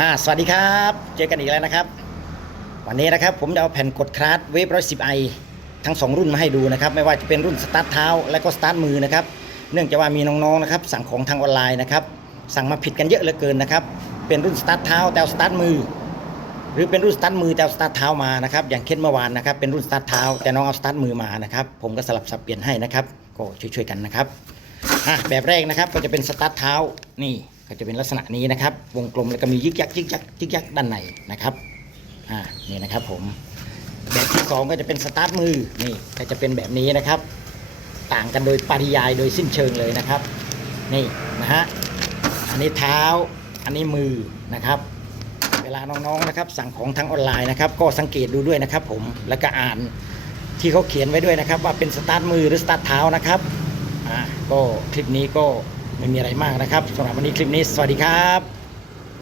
อ่าสวัสดีครับ เจอกันอีกแล้วนะครับ วันนี้นะครับผมจะเอาแผ่นกดคลาสเวฟร้อยสิบไอทั้งสองรุ่นมาให้ดูนะครับ ไม่ว่าจะเป็นรุ่นสตาร์ทเท้าและก็สตาร์ทมือนะครับ เนื่องจากว่ามีน้องๆนะครับ สั่งของทางออนไลน์นะครับ สั่งมาผิดกันเยอะเหลือเกินนะครับ เป็นรุ่นสตาร์ทเท้าแต่สตาร์ทมือ หรือเป็นรุ่นสตาร์ทมือแต่สตาร์ทเท้ามานะครับ อย่างเช่นเมื่อวานนะครับ เป็นรุ่นสตาร์ทเท้าแต่น้องเอาสตาร์ทมือมานะครับ ผมก็สลับสับเปลี่ยนให้นะครับ ก็ช่วยๆกันนะครับอะแบบแรกนะครับก็จะเป็นสตาร์ทเท้านี่ ก็จะเป็นลักษณะนี้นะครับ วงกลมแล้วก็มียึกยักยึกยักยึกยักด้านในนะครับอ่านี่นะครับผมแบบที่สองก็จะเป็นสตาร์ทมือนี่ก็จะเป็นแบบนี้นะครับ ต่างกันโดยปริยายโดยสิ้นเชิงเลยนะครับ นี่นะฮะอันนี้เท้าอันนี้มือนะครับ เวลาน้องๆนะครับ สั่งของทางออนไลน์นะครับ ก็สังเกตดูด้วยนะครับ ผมแล้วก็อ่านที่เขาเขียนไว้ด้วยนะครับ ว่าเป็นสตาร์ทมือหรือสตาร์ทเท้านะครับอ่าก็คลิปนี้ก็ ไม่มีอะไรมากนะครับสำหรับวันนี้คลิปนี้ สวัสดีครับ